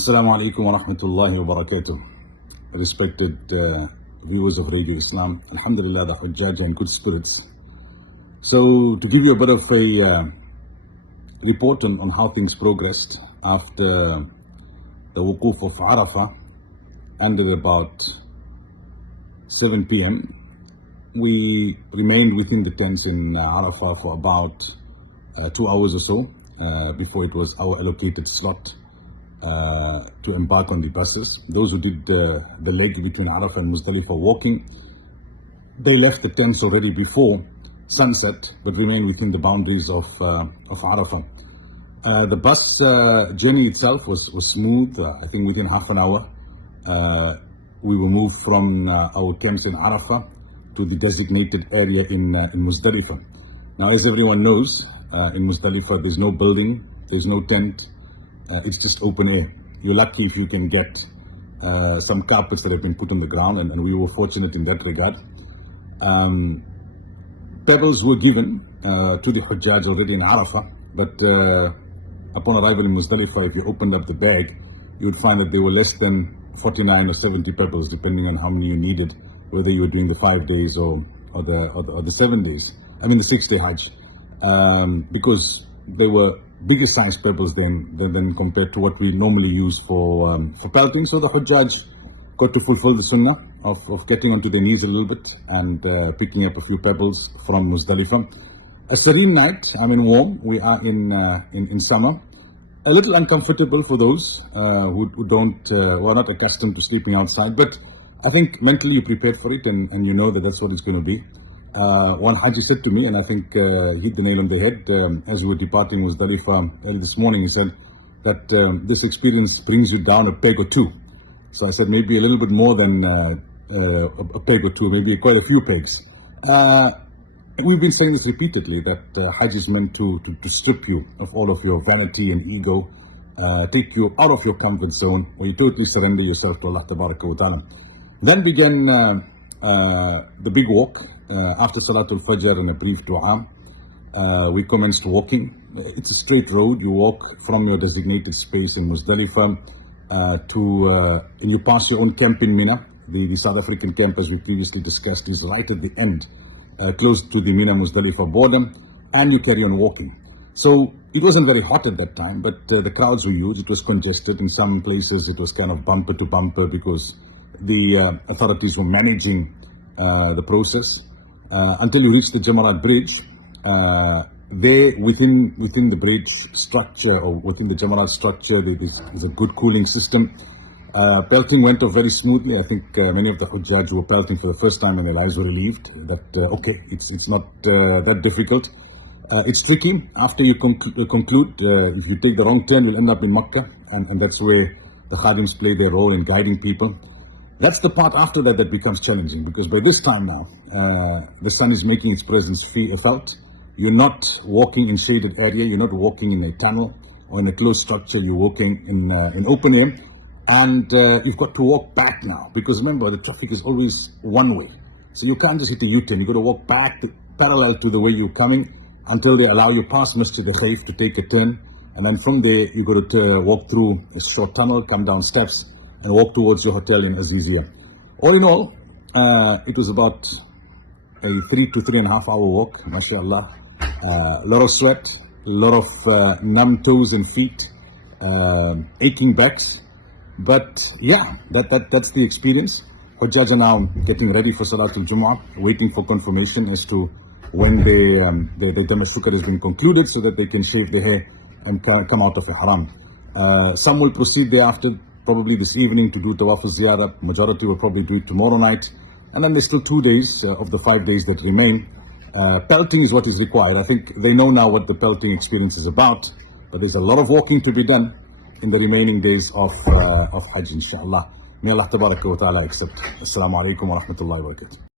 Assalamu alaikum wa rahmatullahi wa barakatuh. Respected viewers of Radio Islam, Alhamdulillah, the Hujjaj are in good spirits. So, to give you a bit of a report on how things progressed after the wukuf of Arafah ended about 7 p.m. We remained within the tents in Arafah for about 2 hours or so before it was our allocated slot to embark on the buses. Those who did the leg between Arafah and Muzdalifah walking, they left the tents already before sunset, but remained within the boundaries of Arafah. The bus journey itself was smooth. I think within half an hour, we were moved from our tents in Arafah to the designated area in Muzdalifah. Now, as everyone knows, in Muzdalifah, there's no building, there's no tent. It's just open air. You're lucky if you can get some carpets that have been put on the ground, and we were fortunate in that regard. Pebbles were given to the Hujjaj already in Arafah, but upon arrival in Muzdalifah, if you opened up the bag, you would find that there were less than 49 or 70 pebbles, depending on how many you needed, whether you were doing the 5 days or the 7 days. I mean the 6-day Hajj, because they were bigger size pebbles than compared to what we normally use for pelting. So the Hujjaj got to fulfill the sunnah of getting onto their knees a little bit and picking up a few pebbles from Muzdalifah. A serene night, I mean warm, we are in summer. A little uncomfortable for those who are not accustomed to sleeping outside, but I think mentally you're prepared for it and you know that that's what it's going to be. One Haji said to me, and I think he hit the nail on the head as we were departing Muzdalifah early this morning. He said that this experience brings you down a peg or two. So I said maybe a little bit more than a peg or two, maybe quite a few pegs. We've been saying this repeatedly, that Hajj is meant to strip you of all of your vanity and ego, take you out of your comfort zone, where you totally surrender yourself to Allah Tabaraka wa Ta'ala. Then began the big walk. After Salatul Fajr and a brief dua, we commenced walking. It's a straight road. You walk from your designated space in Muzdalifah and you pass your own camp in Mina. The South African camp, as we previously discussed, is right at the end, close to the Mina-Muzdalifah border, and you carry on walking. So it wasn't very hot at that time, but the crowds were huge. It was congested. In some places it was kind of bumper to bumper because the authorities were managing the process. Until you reach the Jamarāt bridge, there within the bridge structure, or within the Jamarāt structure, there's a good cooling system. Pelting went off very smoothly. I think many of the Hujjaj who were pelting for the first time in their lives were relieved that okay, it's not that difficult. It's tricky. After you conclude, if you take the wrong turn, you'll end up in Makkah, and that's where the Khadims play their role in guiding people. That's the part after that becomes challenging, because by this time now, the sun is making its presence felt. You're not walking in shaded area, you're not walking in a tunnel or in a closed structure, you're walking in open air. And you've got to walk back now, because remember, the traffic is always one way. So you can't just hit a U-turn, you've got to walk back parallel to the way you're coming until they allow you past Masjid al-Khayf to take a turn. And then from there, you've got to walk through a short tunnel, come down steps, and walk towards your hotel in Azizia. All in all, it was about a 3 to 3.5 hour walk, mashallah. A lot of sweat, a lot of numb toes and feet, aching backs. But yeah, that's the experience. Hujjaj are now getting ready for Salatul Jumu'ah, waiting for confirmation as to when their Tamasukar has been concluded, so that they can shave their hair and come out of Ihram. Some will proceed thereafter, probably this evening, to do Ṭawāf ziyarah. Majority will probably do it tomorrow night. And then there's still 2 days of the 5 days that remain. Pelting is what is required. I think they know now what the pelting experience is about, but there's a lot of walking to be done in the remaining days of Hajj, inshallah. May Allah Tabaraka wa Ta'ala accept. Assalamu alaikum wa rahmatullahi wa barakatuh.